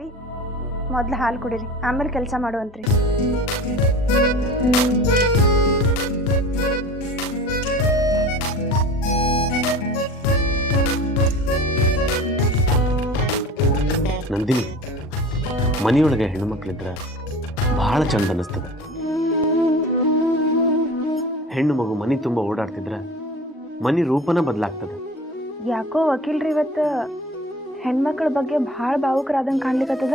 ರೀ ಮೊದಲು ಹಾಲು ಕುಡೀರಿ, ಆಮೇಲೆ ಕೆಲಸ ಮಾಡುವಂತ್ರಿ. ನಂದಿನಿ, ಮನೆಯೊಳಗೆ ಹೆಣ್ಣುಮಕ್ಳಿದ್ರೆ ಬಹಳ ಚಂದ ಅನ್ನಿಸ್ತದೆ. ಹೆಣ್ಣು ಮಗು ಮನೆ ತುಂಬ ಓಡಾಡ್ತಿದ್ರೆ ಮನೆ ರೂಪನ ಬದಲಾಗ್ತದೆ. ಯಾಕೋ ವಕೀಲ್ರಿ ಇವತ್ತು ಹೆಣ್ಮಕ್ಳ ಬಗ್ಗೆ ಭಾಳ ಭಾವುಕರಾದಂಗೆ ಕಾಣ್ಲಿಕ್ಕತ್ತದ.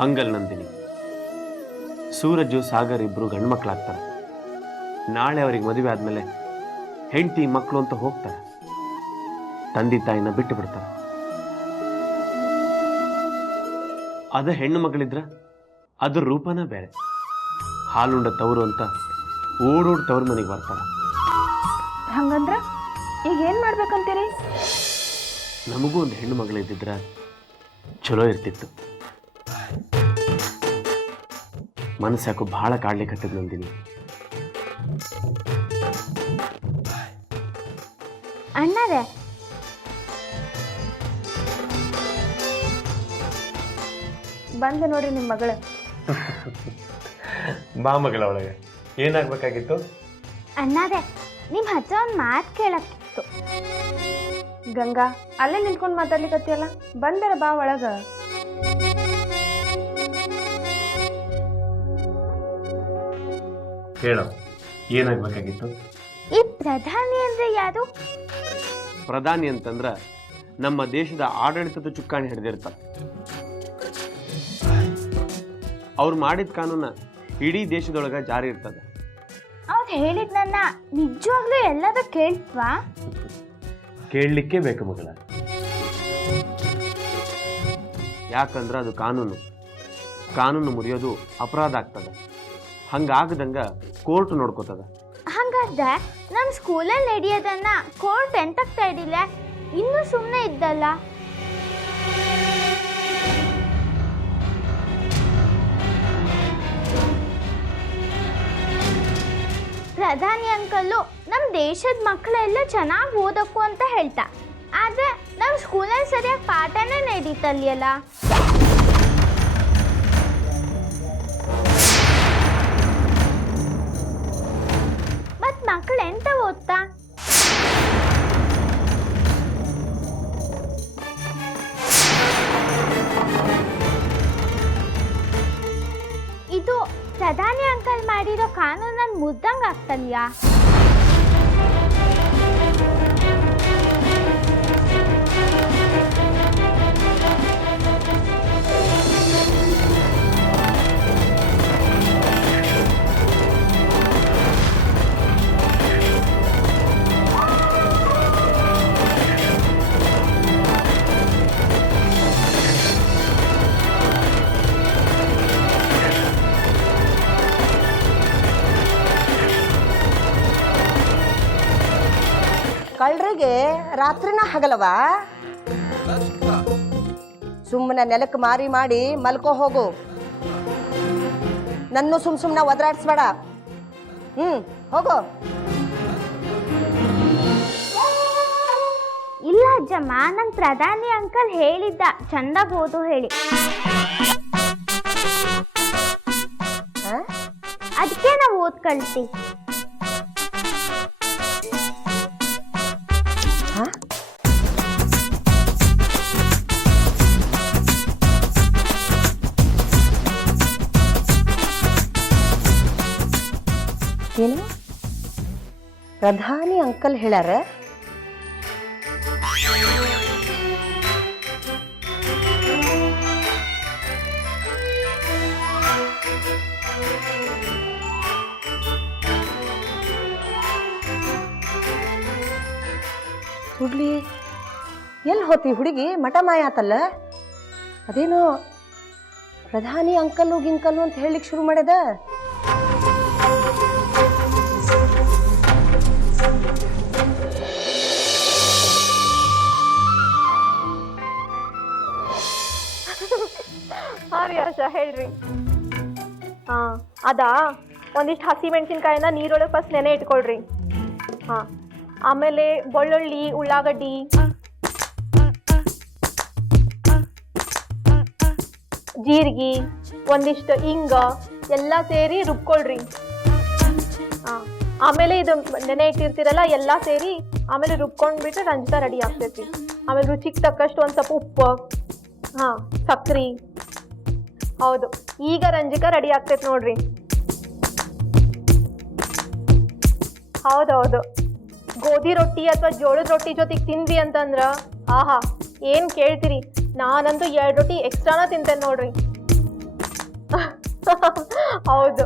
ಹಂಗಲ್ ನಂದಿನಿ, ಸೂರಜು ಸಾಗರ್ ಇಬ್ರು ಗಂಡ್ಮಕ್ಳಾಗ್ತಾರೆ. ನಾಳೆ ಅವ್ರಿಗೆ ಮದುವೆ ಆದ್ಮೇಲೆ ಹೆಂಡತಿ ಮಕ್ಕಳು ಅಂತ ಹೋಗ್ತಾರೆ, ತಂದೆ ತಾಯಿನ ಬಿಟ್ಟು ಬಿಡ್ತಾರೆ. ಅದ ಹೆಣ್ಣು ಮಗಳಿದ್ರ ಅದ್ರ ರೂಪನ ಬೇರೆ. ಹಾಲುಂಡ ತವರು ಅಂತ ಓಡೋಡ್ ತವ್ರ ಮನೆಗೆ ಬರ್ತಾರೆ. ಹಂಗಂದ್ರ ಈಗ ಏನು ಮಾಡ್ಬೇಕಂತೀರಿ? ನಮಗೂ ಒಂದು ಹೆಣ್ಣು ಮಗಳಿದ್ದಿದ್ರೆ ಚಲೋ ಇರ್ತಿತ್ತು. ಮನಸ್ಸು ಯಾಕೋ ಭಾಳ ಕಾಡ್ಲಿಕ್ಕತ್ತದ ನಂದಿನಿ. ಅಣ್ಣರೇ, ಬಂದೆ ನೋಡ್ರಿ ನಿಮ್ಮ ಮಗಳು. ಬಾ ಮಗಳ ಒಳಗೆ. ಏನಾಗಬೇಕಾಗಿತ್ತು? ಅಣ್ಣರೇ, ನಿಮ್ಮ ಹತ್ರ ಒಂದು ಮಾತು ಕೇಳಕ್ಕಿತ್ತು. ಗಂಗಾ, ಅಲ್ಲೇ ನಿಂತ್ಕೊಂಡು ಮಾತಾಡ್ಲಿಕ್ಕತ್ತಿಯಲ್ಲ, ಬಂದರ ಬಾ ಒಳಗ. ಹೇಳೋ, ಏನಾಗಬೇಕಾಗಿತ್ತು? ಈ ಪ್ರಧಾನಿ ಅಂದ್ರೆ ಯಾರು? ಪ್ರಧಾನಿ ಅಂತಂದ್ರ ನಮ್ಮ ದೇಶದ ಆಡಳಿತದ ಚುಕ್ಕಾಣಿ ಹಿಡಿದಿರ್ತಾರೆ. ಅವ್ರು ಮಾಡಿದ ಕಾನೂನ ಇಡೀ ದೇಶದೊಳಗ ಜಾರಿ ಇರ್ತದೆ. ಅವ್ರು ಹೇಳಿದ್ನನ್ನ ನಿಜವಾಗ್ಲೂ ಎಲ್ಲದೂ ಕೇಳ್ತ್ವಾ? ಕೇಳಲಿಕ್ಕೆ ಬೇಕು ಮಗಳ. ಯಾಕಂದ್ರೆ ಅದು ಕಾನೂನು. ಕಾನೂನು ಮುರಿಯೋದು ಅಪರಾಧ ಆಗ್ತದೆ. ಹಂಗಾಗದಂಗ ಕೋರ್ಟ್ ನೋಡ್ಕೋತದ. ಹಂಗಾದ್ರೆ ನಮ್ಮ ಸ್ಕೂಲಲ್ಲಿ ನಡೆಯೋದನ್ನ ಕೋರ್ಟ್ ಎಂತಕ್ ತಡಿಲ್ಲ? ಇನ್ನೂ ಸುಮ್ಮನೆ ಇದ್ದಲ್ಲ. ಪ್ರಧಾನಿ ಅಂಕಲ್ಲು ನಮ್ಮ ದೇಶದ ಮಕ್ಕಳೆಲ್ಲ ಚೆನ್ನಾಗಿ ಓದಕ್ಕು ಅಂತ ಹೇಳ್ತಾ, ಆದರೆ ನಮ್ಮ ಸ್ಕೂಲಲ್ಲಿ ಸರಿಯಾಗಿ ಪಾಠನೇ ನಡೀತಲ್ಲಿಯಲ್ಲ. ಮತ್ತು ಮಕ್ಕಳು ಎಂತ ಓದ್ತಾ? ಇದು ಪ್ರಧಾನಿ ಅಂಕಲ್ ಮಾಡಿರೋ ಕಾನೂನು ನನ್ನ ಮುದ್ದಂಗೆ ಆಗ್ತಲ್ಯಾ? ಕಳ್ಳರಿಗೆ ರಾತ್ರಿನ ಹಗಲವಾ? ಸುಮ್ಮನೆ ನೆಲಕ್ಕೆ ಮಾರಿ ಮಾಡಿ ಮಲ್ಕೋ ಹೋಗು. ನನ್ನೂ ಸುಮ್ಮನೆ ಒದರಾಡ್ಸ್ಬೇಡ. ಹೋಗು. ಇಲ್ಲ ಅಜ್ಜಮ್ಮ, ನಮ್ಮ ಪ್ರಧಾನಿ ಅಂಕಲ್ ಹೇಳಿದ್ದ ಚಂದಾಗಿ ಓದು ಹೇಳಿ. ಅದಕ್ಕೆ ನಾವು ಓದ್ ಕಳ್ತೀವಿ. ಏನು ಪ್ರಧಾನಿ ಅಂಕಲ್ ಹೇಳ್ಯಾರ? ಹುಡ್ಲಿ ಎಲ್ಲಿ ಹೋತಿ ಹುಡುಗಿ? ಮಠ ಮಾಯ ಆತಲ್ಲ. ಅದೇನೋ ಪ್ರಧಾನಿ ಅಂಕಲ್ಲು ಗಿಂಕಲ್ಲು ಅಂತ ಹೇಳಲಿಕ್ಕೆ ಶುರು ಮಾಡ್ಯದ. ಹಾಂ ರೀ ಆಶಾ, ಹೇಳ್ರಿ. ಹಾಂ, ಅದಾ ಒಂದಿಷ್ಟು ಹಸಿ ಮೆಣಸಿನ್ಕಾಯಿನ ನೀರೊಳಗೆ ಫಸ್ಟ್ ನೆನೆ ಇಟ್ಕೊಳ್ರಿ. ಹಾಂ, ಆಮೇಲೆ ಬೆಳ್ಳುಳ್ಳಿ, ಉಳ್ಳಾಗಡ್ಡಿ, ಜೀರಿಗೆ ಒಂದಿಷ್ಟು ಹಿಂಗ ಎಲ್ಲ ಸೇರಿ ರುಬ್ಕೊಳ್ರಿ. ಹಾಂ, ಆಮೇಲೆ ಇದು ನೆನೆ ಇಟ್ಟಿರ್ತೀರಲ್ಲ ಎಲ್ಲ ಸೇರಿ ಆಮೇಲೆ ರುಬ್ಕೊಂಡ್ಬಿಟ್ರೆ ರಂಜಿತ ರೆಡಿ ಆಗ್ತೈತಿ. ಆಮೇಲೆ ರುಚಿಗೆ ತಕ್ಕಷ್ಟು ಒಂದು ಸ್ವಲ್ಪ ಉಪ್ಪು, ಹಾಂ, ಸಕ್ರೆ. ಹೌದು, ಈಗ ರಂಜಿಕ ರೆಡಿ ಆಗ್ತೈತಿ ನೋಡ್ರಿ. ಹೌದೌದು, ಗೋಧಿ ರೊಟ್ಟಿ ಅಥವಾ ಜೋಳದ ರೊಟ್ಟಿ ಜೊತೆಗೆ ತಿಂದ್ವಿ ಅಂತಂದ್ರೆ ಆಹಾ ಏನು ಕೇಳ್ತೀರಿ, ನಾನಂತೂ 2 ರೊಟ್ಟಿ ಎಕ್ಸ್ಟ್ರಾನ ತಿಂತೇನೆ ನೋಡ್ರಿ. ಹೌದು,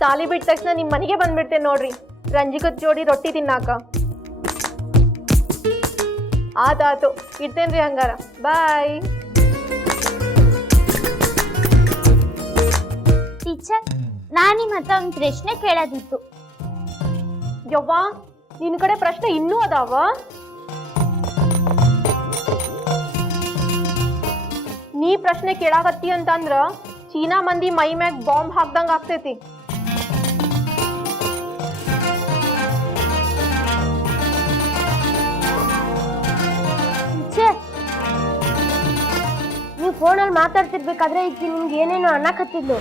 ಸಾಲಿ ಬಿಟ್ಟ ತಕ್ಷಣ ನಿಮ್ಮ ಮನೆಗೆ ಬಂದ್ಬಿಡ್ತೇನೆ ನೋಡ್ರಿ ರಂಜಿಕದ ಜೋಡಿ ರೊಟ್ಟಿ ತಿನ್ನಾಕ. ಆತಾತು, ಇಡ್ತೇನ್ರಿ ಹಂಗಾರ, ಬಾಯ್. ಟೀಚರ್, ನಾನು ನಿಮ್ಮ ಹತ್ರ ಒಂದು ಪ್ರಶ್ನೆ ಕೇಳೋದಿತ್ತು. ಯವ್ವಾ, ನಿನ್ನ ಕಡೆ ಪ್ರಶ್ನೆ ಇನ್ನೂ ಅದಾವ? ನೀ ಪ್ರಶ್ನೆ ಕೇಳಾಕತ್ತಿ ಅಂತಂದ್ರ ಚೀನಾ ಮಂದಿ ಮೈ ಮ್ಯಾಗ ಬಾಂಬ್ ಹಾಕ್ದಂಗ ಆಗ್ತೈತಿ. ಟೀಚರ್, ನೀವು ಫೋನಲ್ಲಿ ಮಾತಾಡ್ತಿರ್ಬೇಕಾದ್ರೆ ಈಗ ನಿಮ್ಗೆ ಏನೇನೋ ಅನ್ನಕತ್ತಿದ್ಲು.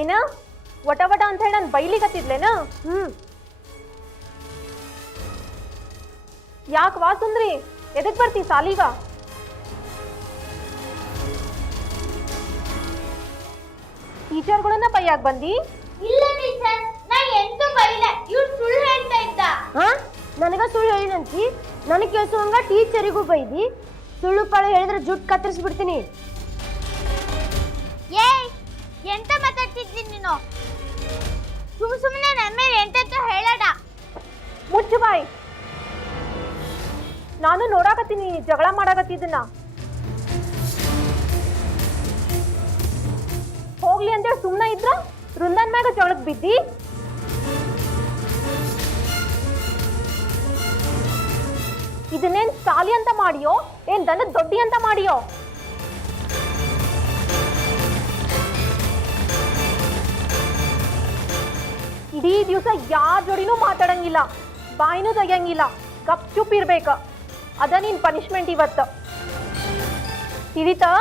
ಏನ ವಟ ವಟ ಅಂತ ಹೇಳಿ ನಾನು ಬೈಲಿಗತ್ತಿದ್ಲೇನ? ಯಾಕೆ ವಾ ಸುಂದ್ರಿ, ಎದಕ್ ಬರ್ತಿ ಸಾಲಿಗ? ಟೀಚರ್ಗಳನ್ನ ಬೈಯಾಕ ಬಂದಿ? ಇಲ್ಲ ಟೀಚರ್, ನಾ ಎಂತೂ ಬೈಲೆ, ಇವ್ರು ಸುಳ್ಳು ಹೇಳ್ತಾ ಇದ್ದ. ನನಗ ಸುಳ್ಳು ಹೇಳಿದಂತಿ, ನನಗೆ ಕೇಳಿಸುವಂಗ ಟೀಚರಿಗೂ ಬೈದಿ. ಸುಳ್ಳು ಪಳ್ಳು ಹೇಳಿದ್ರೆ ಜುಟ್ ಕತ್ತರಿಸ್ಬಿಡ್ತೀನಿ. ಏಯ್, ಎಂತ ಮಾತಾಡ್ತಿದ್ದೀನಿ ನೀನು? ಸುಮ್ಮನೆ ನನ್ನ ಮೇಲೆ ಎಂತ ಹೇಳಡ. ಮುಚ್ಚು ಬಾಯ್, ನಾನು ನೋಡಾಕತ್ತೀನಿ ಜಗಳ ಮಾಡಾಕತ್ತಿದ್ದನ್ನ. ಹೋಗ್ಲಿ ಅಂತೇಳಿ ಸುಮ್ಮನೆ ಇದ್ರ ವೃಂದನ್ ಮ್ಯಾಗ ಜಗಳಕ್ ಬಿದ್ದಿ. ಇದನ್ನೇನ್ ಸಾಲಿ ಅಂತ ಮಾಡಿಯೋ ಏನ್ ದನದ ದೊಡ್ಡಿ ಅಂತ ಮಾಡಿಯೋ? ಇಡೀ ದಿವಸ ಯಾರ ಜೋಡಿನೂ ಮಾತಾಡಂಗಿಲ್ಲ, ಬಾಯಿನೂ ತೆಗಿಯಂಗಿಲ್ಲ, ಗಪ್ ಚುಪ್ ಇರ್ಬೇಕ. ಅದ ನಿನ್ ಪನಿಷ್ಮೆಂಟ್ ಇವತ್ತ, ತಿಳಿತಾ?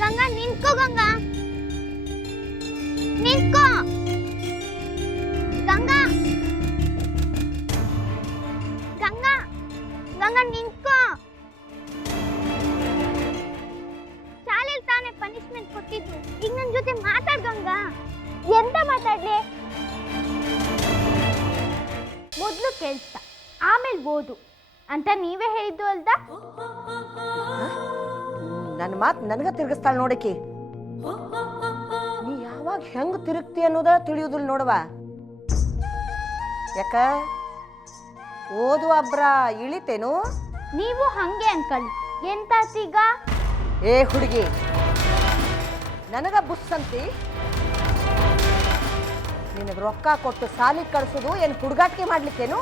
ಗಂಗಾ, ನಿಂತ್ಕೋ ಗಂಗಾ, ನಿಂತ್ಕೋ ಗಂಗಾ, ಗಂಗಾ, ಗಂಗಾ ನಿಂತ್ಕೋ. ಶಾಲೆಯಲ್ಲಿ ತಾನೇ ಪನಿಷ್ಮೆಂಟ್ ಕೊಟ್ಟಿದ್ದು, ಈಗ ನನ್ನ ಜೊತೆ ಮಾತಾಡ್ ಗಂಗಾ. ಎಂತ ಮಾತಾಡ್ಲಿ? ಮೊದಲು ಕೆಲ್ಸ, ಆಮೇಲೆ ಓದು ಅಂತ ನೀವೇ ಹೇಳಿದ್ದು ಅಲ್ದಾ? ನನ್ನ ಮಾತು ನನಗ ತಿರುಗಿಸ್ತಾಳ ನೋಡಕಿ. ನೀ ಯಾವಾಗ ಹೆಂಗ್ ತಿರುಗ್ತಿ ಅನ್ನೋದ ತಿಳಿಯುದಿಲ್ಲ ನೋಡವ. ಯಾಕ ಓದು ಅಬ್ರ ಇಳಿತೇನು? ನೀವು ಹಂಗೆ ಅಂಕಲ್. ಎಂತಾತೀಗ? ಏ ಹುಡುಗಿ, ನನಗ ಬುಸ್ಸಂತಿ? ನಿನಗೆ ರೊಕ್ಕ ಕೊಟ್ಟು ಸಾಲಿಗೆ ಕಳ್ಸೋದು ಏನು ಹುಡುಗಾಟಿಕೆ ಮಾಡ್ಲಿಕ್ಕೇನು?